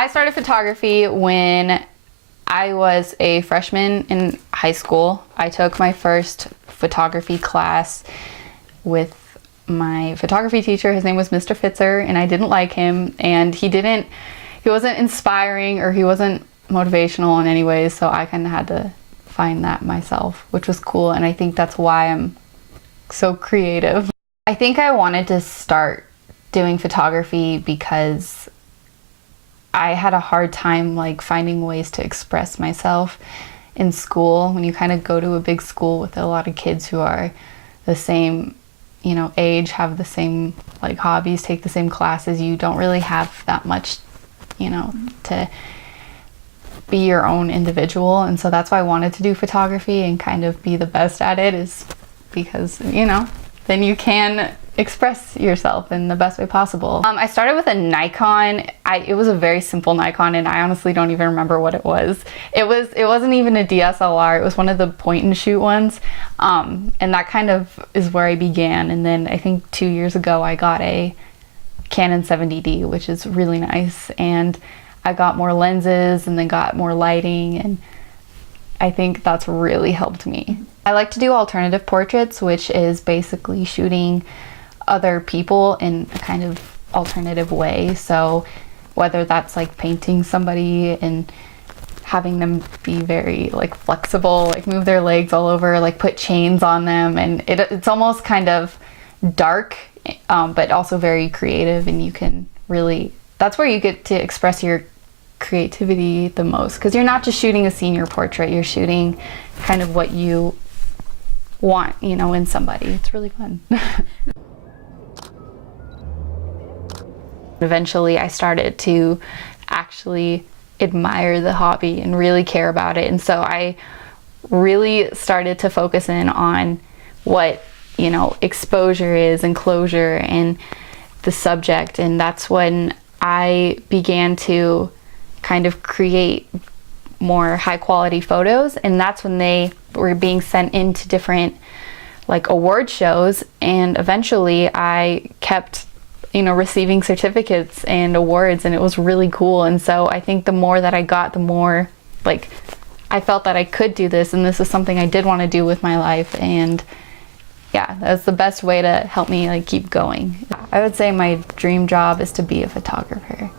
I started photography when I was a freshman in high school. I took my first photography class with my photography teacher. His name was Mr. Fitzer, and I didn't like him, and he wasn't inspiring, or he wasn't motivational in any way, so I kind of had to find that myself, which was cool, and I think that's why I'm so creative. I think I wanted to start doing photography because I had a hard time like finding ways to express myself in school. When you kind of go to a big school with a lot of kids who are the same, age, have the same like hobbies, take the same classes, you don't really have that much, to be your own individual. And so that's why I wanted to do photography and kind of be the best at it, is because, then you can express yourself in the best way possible. I started with a Nikon. It was a very simple Nikon, and I honestly don't even remember what it was. It wasn't even a DSLR. It was one of the point and shoot ones, and that kind of is where I began. And then I think 2 years ago I got a Canon 70D, which is really nice, and I got more lenses and then got more lighting, and I think that's really helped me. I like to do alternative portraits, which is basically shooting other people in a kind of alternative way. So whether that's like painting somebody and having them be very like flexible, like move their legs all over, like put chains on them, and it's almost kind of dark, but also very creative, and you can really, that's where you get to express your creativity the most, because you're not just shooting a senior portrait, you're shooting kind of what you want, in somebody. It's really fun. Eventually I started to actually admire the hobby and really care about it, and so I really started to focus in on what exposure is and closure and the subject, and that's when I began to kind of create more high quality photos, and that's when they were being sent into different like award shows, and eventually I kept receiving certificates and awards, and it was really cool. And so I think the more that I got, the more like I felt that I could do this, and this is something I did want to do with my life, and yeah, that's the best way to help me like keep going. I would say my dream job is to be a photographer.